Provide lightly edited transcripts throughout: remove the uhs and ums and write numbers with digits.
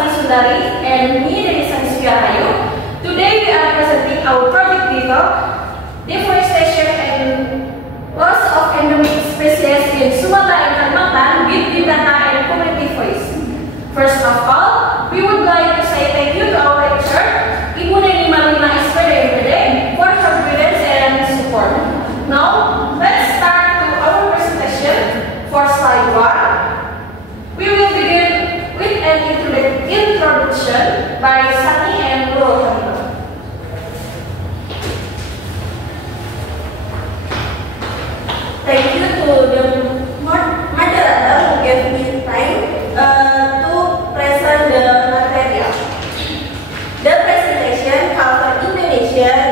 Sani Sundari and me, Denisa Nisviahayu. Today we are presenting our project title, Deforestation and Loss of Endemic Species in Sumatra and Kalimantan with Big Data and Community Voice. First of all, we would like to say thank you to our lecturer, Ibu Neni Malina SPD, for her guidance and support. Now, let's start to our presentation. For slide 1, we will begin with an introduction by Sani and Nurul. Thank you to the moderator who gave me time to present the material. The presentation covers Indonesian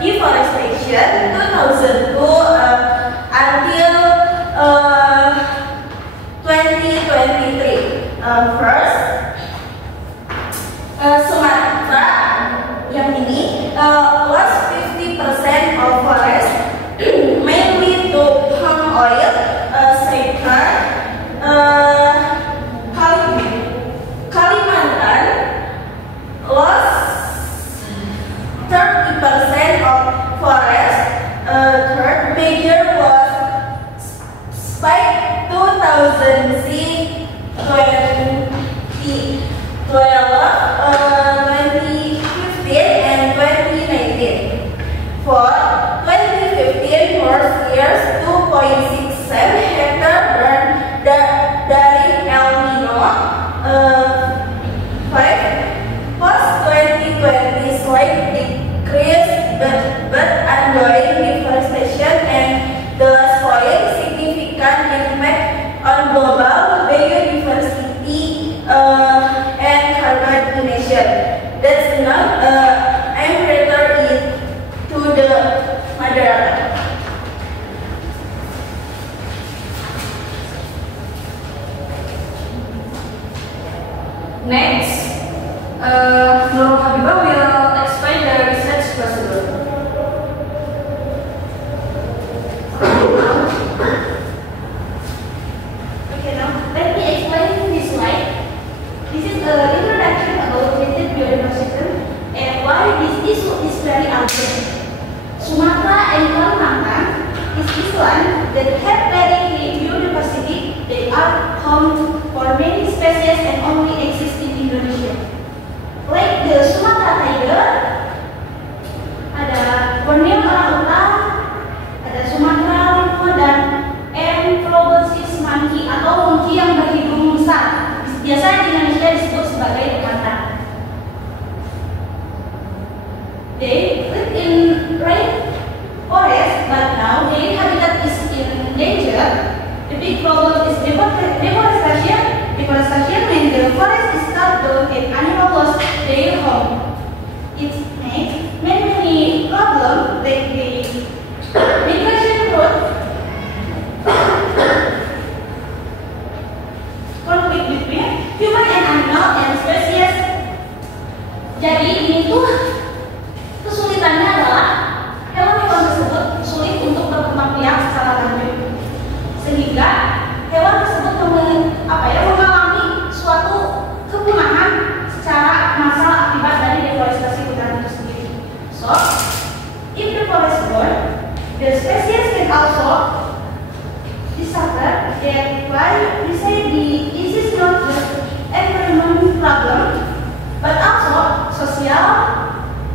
deforestation 2002 until 2023. First, Sumatra yang ini lost 50% of forest, mainly to palm oil sector. Kalimantan lost 30% of forest. Third major was spike 2006, 2012, 2015 and 2019. For 2015 worst years 2.67 hectare burned dari El Nino. 5. Post 2020 slight decrease but ongoing deforestation. And the last point, significant impact on global biodiversity and carbon emission. That's enough. I'm return it to the moderator. Next, Nurul Habibah will explain the research procedure. Okay, now let me explain this slide. This is an introduction about limited biodiversity and why this issue is very urgent. Sumatra and Kalimantan is island that have very high biodiversity. They are home for many species and only exist in Indonesia. Like the Sumatra tiger, ada Borneo orangutan, ada Sumatra limau dan Amphlobosis monkey atau monkey yang berhidung besar. Biasanya di Indonesia disebut sebagai primata. They live in rainforest, but now their habitat is in danger. The big problem is deforestation. Deforestation means the forest is cut down and animals lost their home. It makes many problems like the migration route, conflict between human and animal and species. Jadi ini tuh kesulitannya adalah hewan-hewan tersebut sulit untuk berkembang biak secara lanjut, sehingga hewan tersebut mengalami suatu kepunahan secara massal akibat dari deforestasi hutan itu sendiri. So, if the forest burn, the species can also disappear. That's why we say this is not just environment problem, but also social,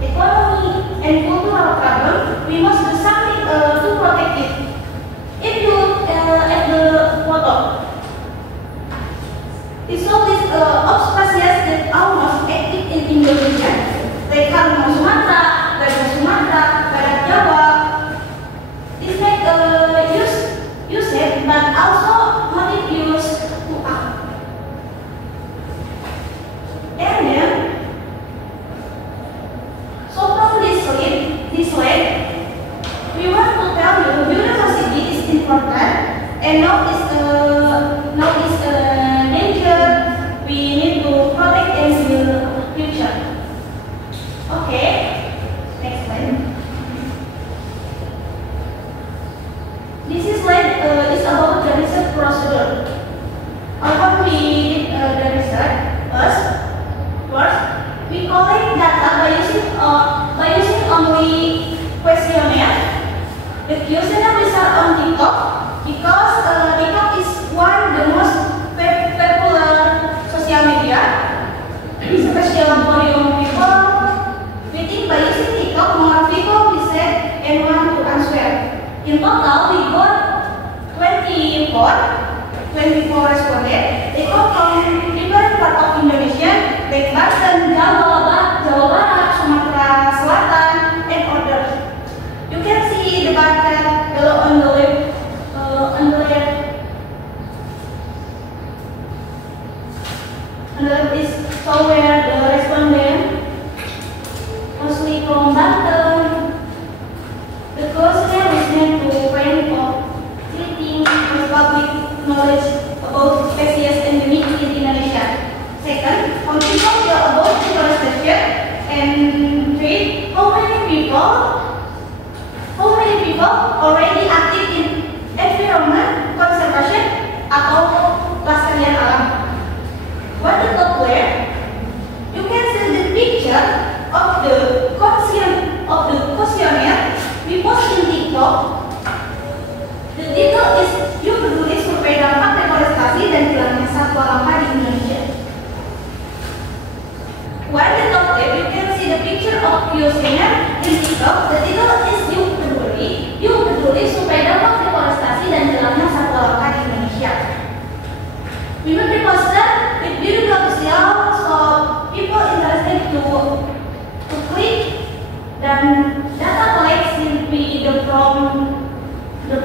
economy, and cultural problem. We must do something to protect it. If you look at the photo, this list of species that are most active in Indonesia, like harimau Sumatera, gajah Sumatera, badak Jawa. This make use it, but also not it used to act. And then, so from this slide, we want to tell you biodiversity is important and now is danger. We need to protect in the future. Okay, next slide. This is slide is about the research procedure. How we did the research? First, Special volume people waiting by using TikTok, more people visit and want to answer. In total, we got 24 respondents. They come from different part of Indonesia, like Banten, Jawa Barat, Sumatera Selatan, and others. You can see the bucket below on the left. On the left is where the respondent mostly from Banten. The questionnaire is meant to find out treating public knowledge about species endemic in Indonesia. Second, how people feel about deforestation, and three, how many people already active in environment conservation atau pelestarian alam. What the top layer? You can see the picture of the questionnaire we post in TikTok. The title is "You Peduli Survei Dampak Deforestasi dan Hilangnya Satwa Langka di Indonesia." While the top left, you can see the picture of questionnaire in TikTok. The title is "You Peduli Survei Dampak Deforestasi dan Hilangnya Satwa Langka di Indonesia." We will be posted with beautiful visuals so people interested to click, dan data collect will be the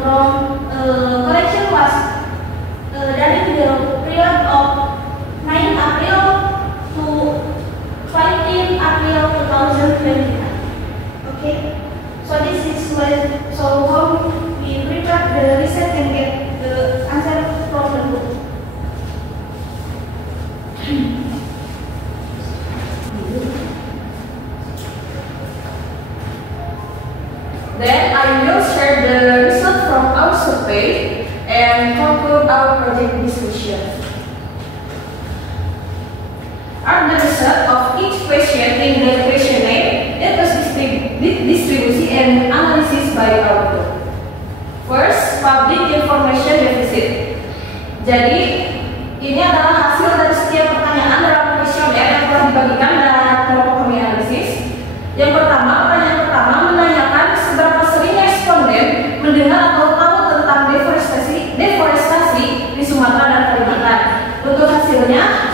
collection was dari the period of 9 April to 15 April 2021. Okay, so this is how we prepare the research and get the answer from the book. Then I will share the result from our survey and conclude our project discussion. Are the result of each question in the questionnaire that was distribution and analysis by our group. First, public information deficit. Jadi ini adalah hasil dari setiap pertanyaan dalam questionnaire yang telah dibagikan dalam kelompok kami analisis. Yang pertama, pertanyaan pertama menanyakan seberapa sering responden mendengar atau tahu tentang deforestasi di Sumatera dan Kalimantan. Untuk hasilnya,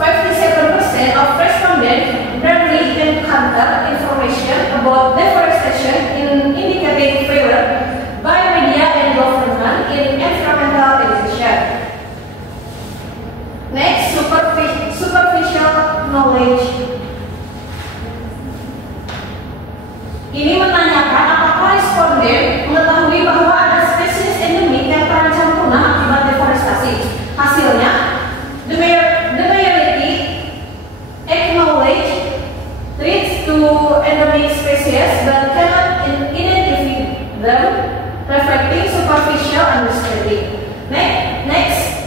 57% of respondents rarely encounter information about deforestation in indicating favor by media and government in environmental education. Next, superficial knowledge. Ini menanyakan apakah responden mengetahui bahwa ada spesies endemik yang terancam punah akibat deforestasi. Hasilnya, the majority acknowledge threats to endemic species but cannot identify them, reflecting superficial understanding. Next,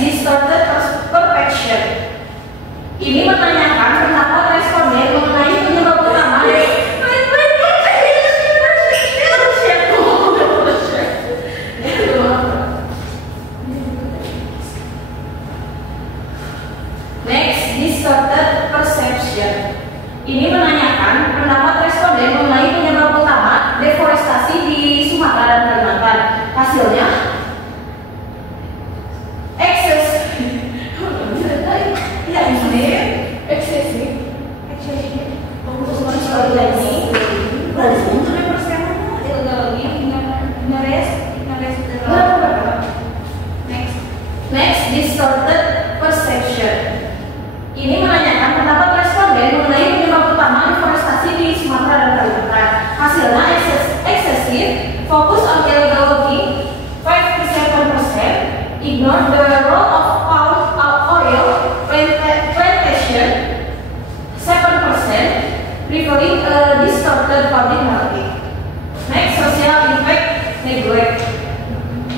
distorted perfection. Ini menanyakan pendapat responden mengenai penyebab utama dari distorted perception. Ini menanyakan pendapat responden mengenai penyebab utama deforestasi di Sumatera dan Kalimantan. Hasilnya, distorted perception. Ini menanyakan pendapat responden mengenai penyebab utama deforestasi di Sumatera dan Kalimantan. Hasilnya excessive focus on illegal logging 57%, ignore the role of palm oil plantation 7%, referring a distorted public narrative. Next, social impact neglect.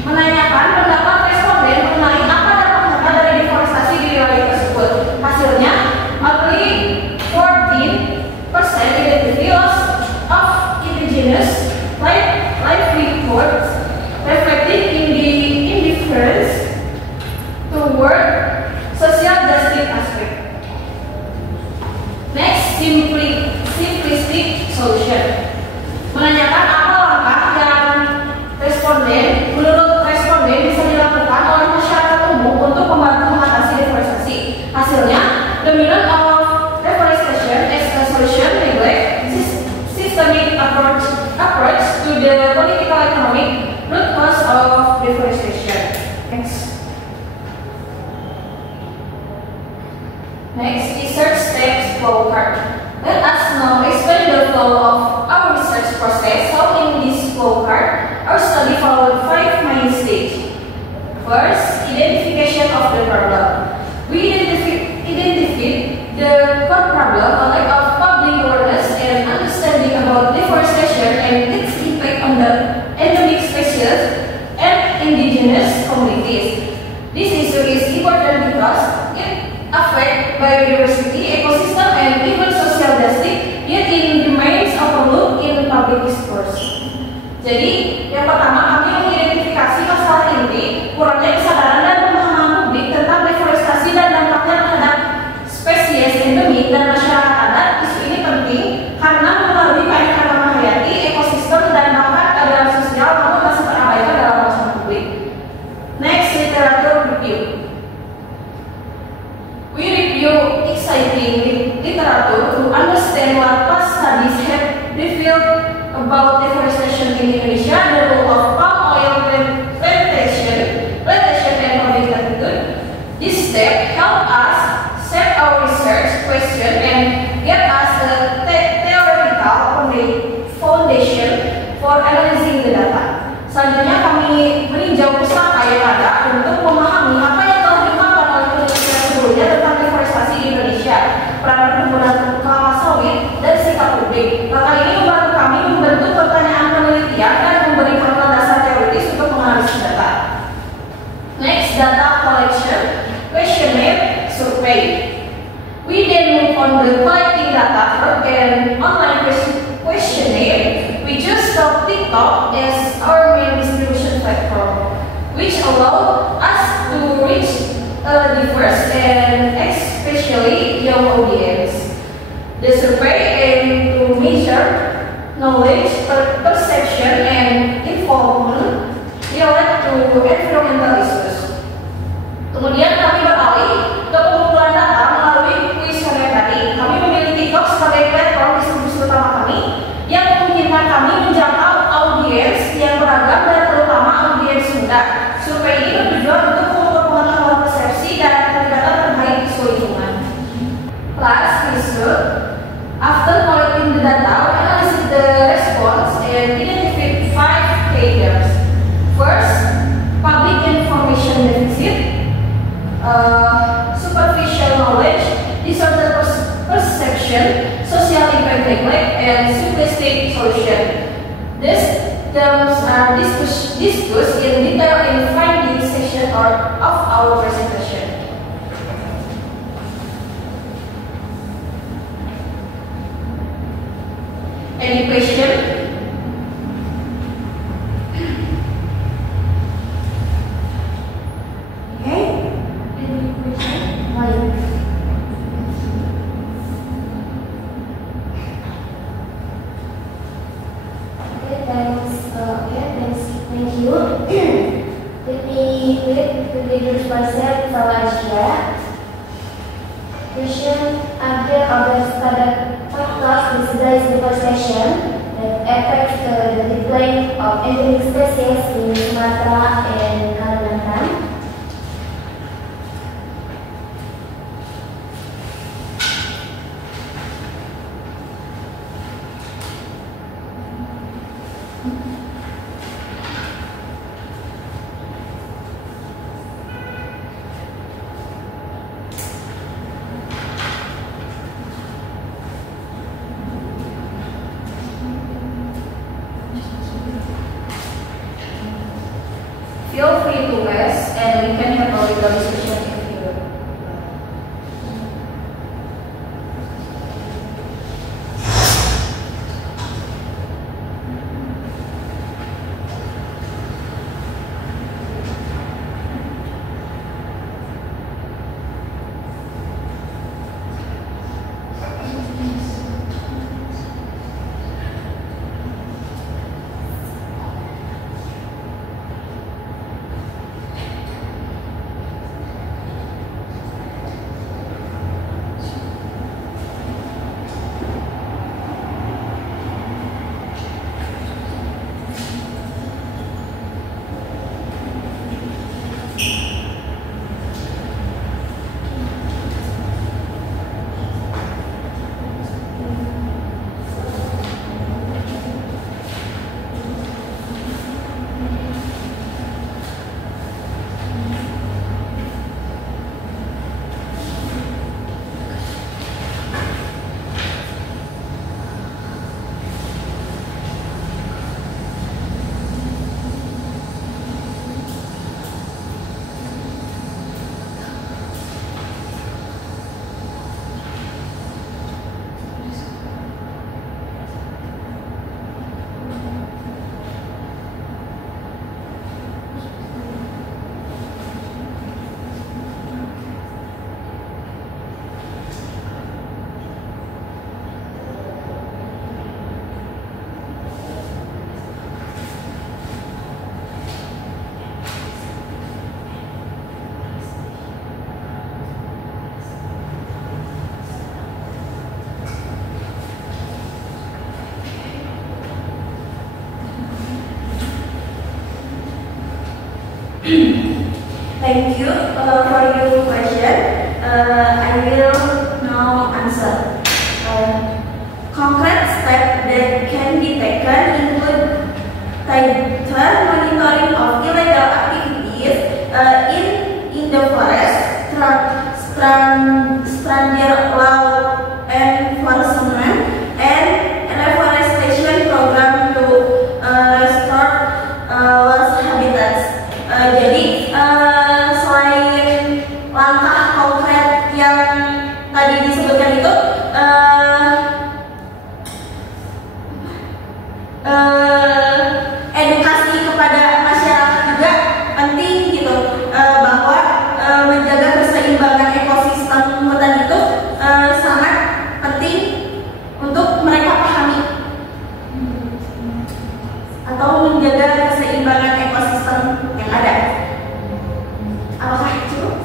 Menanyakan pendapat responden mengenai apa dampak nyata dari deforestasi di wilayah tersebut. Hasilnya, only 14% identity loss of indigenous livelihoods, reflecting in the indifference toward social justice aspect. Next, simplistic solution. Menanyakan apa langkah yang menurut responden bisa dilakukan oleh masyarakat umum untuk membantu mengatasi deforestasi. Hasilnya, dominant of deforestation as a solution neglect systemic approach to the political economic root cause of deforestation. Next, research steps flowchart. Let us now explain the flow of our research process. So in this flowchart, our study followed 5 main stages. First, identification of the problem. We identified the core problem, a lack of public awareness and understanding about deforestation and its impact on the endemic species and indigenous communities. This issue is important because it affects biodiversity, ecosystem, and even social justice, yet it remains overlooked in public discourse. Jadi, yang pertama kami mengidentifikasi masalah inti, kurangnya kesadaran dan pemahaman publik tentang deforestasi dan dampaknya terhadap spesies endemik dan masyarakat adat. Isu ini penting karena mempengaruhi keanekaragaman hayati, ekosistem, dan bahkan keadilan sosial namun masih terabaikan dalam urusan publik. Next, literature review. We review exciting literature to understand what past studies have revealed about deforestation in Indonesia, the role of palm oil plantation and public attitude. This step help us set our research question and get us a theoretical foundation for analyzing the data. Selanjutnya kami meninjau pustaka yang ada untuk memahami apa yang telah dimakan oleh penelitian sebelumnya tentang deforestasi di Indonesia, peranan penggunaan kelapa sawit, dan sikap publik. Langkah ini membantu kami membentuk pertanyaan penelitian dan memberikan landasan teoritis untuk menganalisis data. Next, data collection, questionnaire, survey. We then move on the collecting data from an online questionnaire. We just stop TikTok as our main distribution platform, which allow us to reach a diverse and especially young audience. The survey aims to measure knowledge, perception, and involvement related to environmental issues. Kemudian kami beralih ke pengumpulan data melalui kuesioner tadi. Kami memilih TikTok sebagai platform distribusi utama kami yang memungkinkan kami menjangkau audiens yang beragam dan terutama audiens muda. Survei ini bertujuan untuk mengukur pengetahuan persepsi dan pendekatan terkait isu lingkungan. Last result, after collecting the data, we analyze the response and identify 5 areas. First, public information deficit, superficial knowledge, disorder perception, social impact neglect, and simplistic solution. These terms are discussed in detail in the finding section of our presentation. Any question? Okay. Any question? Why? Thank you. Let me introduce myself, Salah Asia. Question: Under our study podcast, discuss deforestation that affects the decline of endemic species in Sumatera and Kalimantan. feel free to ask and we can have a little discussion if you want. Thank you for your question. I will now answer. Concrete steps that can be taken include tighter monitoring of illegal activities in the forest, stranger law enforcement, and reforestation program to restore lost habitats. Jadi selain langkah konkret yang tadi disebutkan itu, edukasi kepada masyarakat juga penting gitu, bahwa menjaga keseimbangan ekosistem hutan itu sangat penting untuk mereka pahami, atau menjaga keseimbangan ekosistem yang ada. Apakah cukup?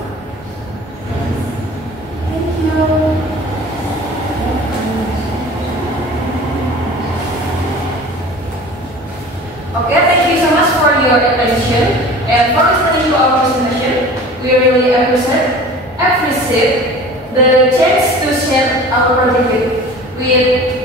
Thank you. Okay, thank you so much for your attention and for listening to our presentation. We really appreciate the chance to share our project with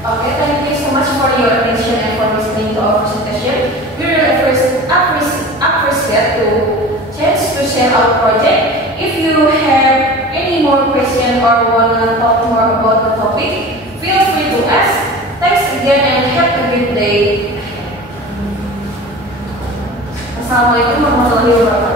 Okay, thank you so much for your attention and for listening to our presentation. We really appreciate the chance to share our project. If you have any more questions or wanna talk more about the topic, feel free to ask. Thanks again and have a good day. Assalamualaikum warahmatullahi wabarakatuh.